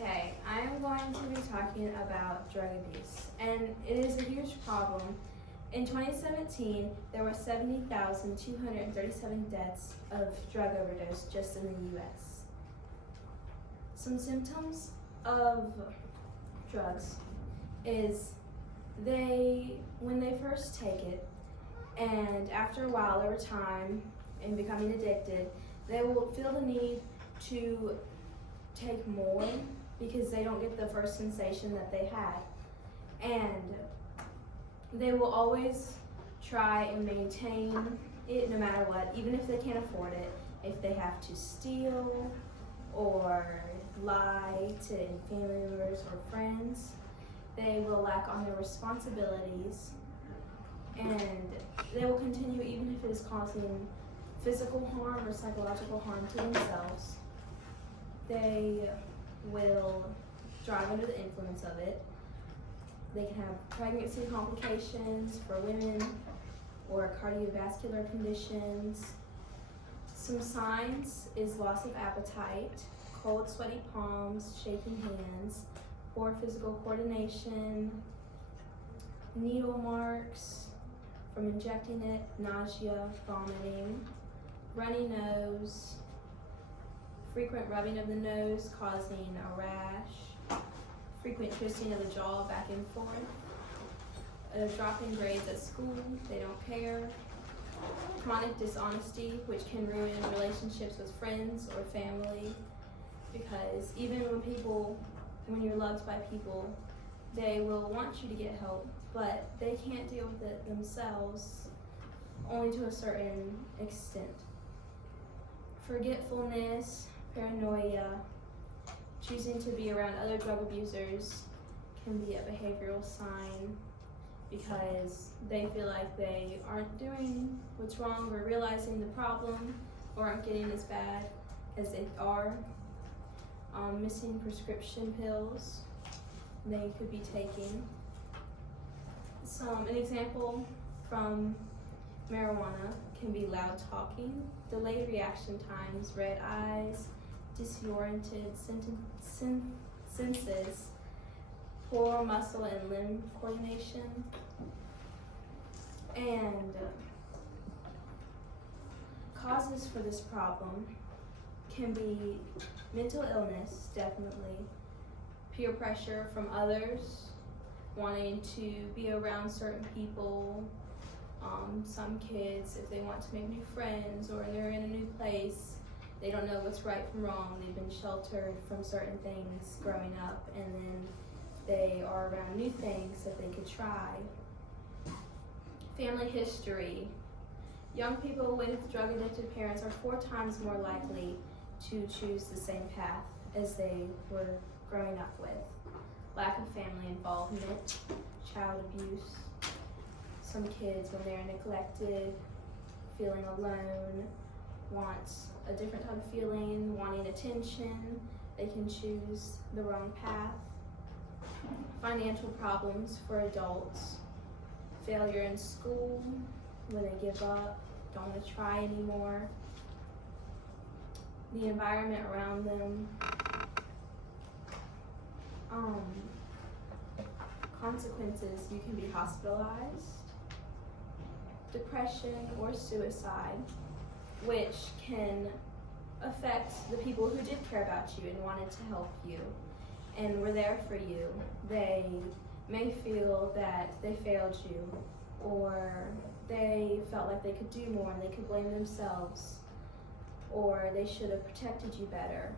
Okay, I am going to be talking about drug abuse, and it is a huge problem. In 2017, there were 70,237 deaths of drug overdose just in the U.S. Some symptoms of drugs is when they first take it, and after a while, over time, and becoming addicted, they will feel the need to take more because they don't get the first sensation that they had. And they will always try and maintain it no matter what, even if they can't afford it. If they have to steal or lie to family members or friends, they will lack on their responsibilities, and they will continue even if it is causing physical harm or psychological harm to themselves. They will drive under the influence of it. They can have pregnancy complications for women or cardiovascular conditions. Some signs is loss of appetite, cold, sweaty palms, shaking hands, poor physical coordination, needle marks from injecting it, nausea, vomiting, runny nose, frequent rubbing of the nose causing a rash, frequent twisting of the jaw back and forth, a drop in grades at school, they don't care, chronic dishonesty, which can ruin relationships with friends or family, because even when you're loved by people, they will want you to get help, but they can't deal with it themselves, only to a certain extent. Forgetfulness, paranoia, choosing to be around other drug abusers can be a behavioral sign because they feel like they aren't doing what's wrong or realizing the problem or aren't getting as bad as they are. Missing prescription pills they could be taking. An example from marijuana can be loud talking, delayed reaction times, red eyes, disoriented senses, poor muscle and limb coordination, and causes for this problem can be mental illness, definitely, peer pressure from others, wanting to be around certain people. Some kids, if they want to make new friends or they're in a new place, they don't know what's right from wrong. They've been sheltered from certain things growing up, and then they are around new things that they could try. Family history. Young people with drug-addicted parents are 4 times more likely to choose the same path as they were growing up with. Lack of family involvement, child abuse. Some kids, when they're neglected, feeling alone, want a different type of feeling, wanting attention, they can choose the wrong path. Financial problems for adults, failure in school, when they give up, don't want to try anymore. The environment around them. Consequences, you can be hospitalized, depression or suicide, which can affect the people who did care about you and wanted to help you and were there for you. They may feel that they failed you, or they felt like they could do more and they could blame themselves, or they should have protected you better.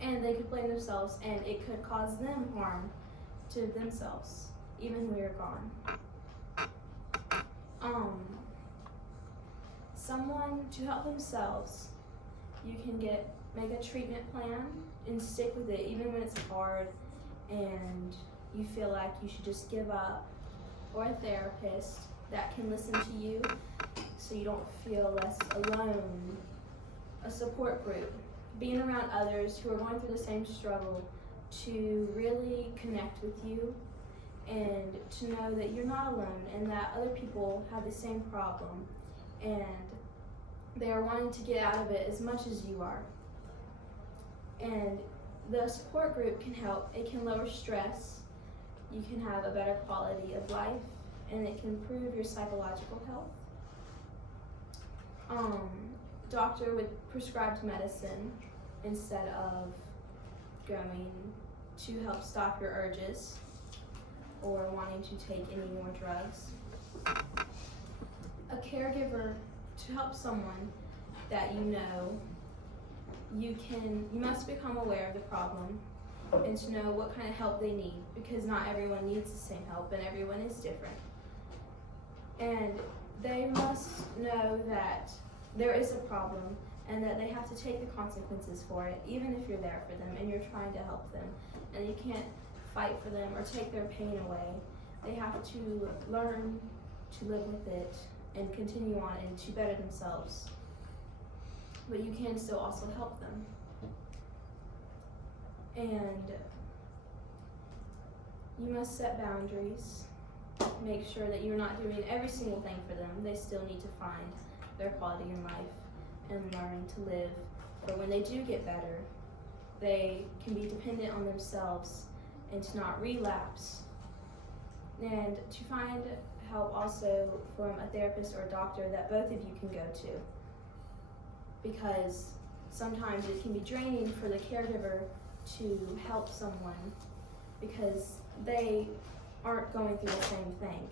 And they could blame themselves, and it could cause them harm to themselves, even when you're gone. Someone to help themselves, you can make a treatment plan and stick with it, even when it's hard and you feel like you should just give up, or a therapist that can listen to you so you don't feel less alone. A support group, being around others who are going through the same struggle, to really connect with you and to know that you're not alone and that other people have the same problem and they are wanting to get out of it as much as you are. And the support group can help. It can lower stress, you can have a better quality of life, and it can improve your psychological health. Doctor would prescribe medicine instead of going to help stop your urges or wanting to take any more drugs. A caregiver to help someone that you know, you must become aware of the problem and to know what kind of help they need, because not everyone needs the same help and everyone is different. And they must know that there is a problem and that they have to take the consequences for it, even if you're there for them and you're trying to help them. And you can't fight for them or take their pain away. They have to learn to live with it and continue on and to better themselves. But you can still also help them. And you must set boundaries. Make sure that you're not doing every single thing for them. They still need to find their quality in life and learn to live. But when they do get better, they can be dependent on themselves and to not relapse. And to find help also from a therapist or a doctor that both of you can go to. Because sometimes it can be draining for the caregiver to help someone because they aren't going through the same thing.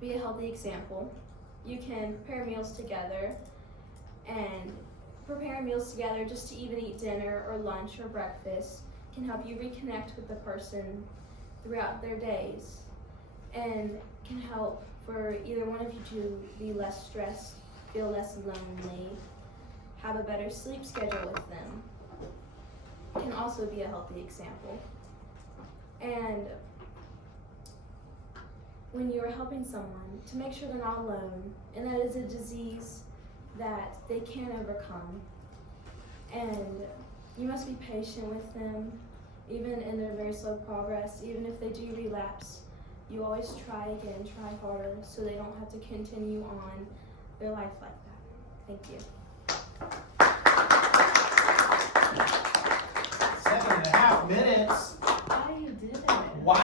Be a healthy example. You can prepare meals together, and preparing meals together just to even eat dinner or lunch or breakfast can help you reconnect with the person throughout their days and can help for either one of you to be less stressed, feel less lonely, have a better sleep schedule with them. Can also be a healthy example. And when you're helping someone, to make sure they're not alone, and that is a disease that they can overcome. And you must be patient with them, even in their very slow progress. Even if they do relapse, you always try again, try harder, so they don't have to continue on their life like that. Thank you.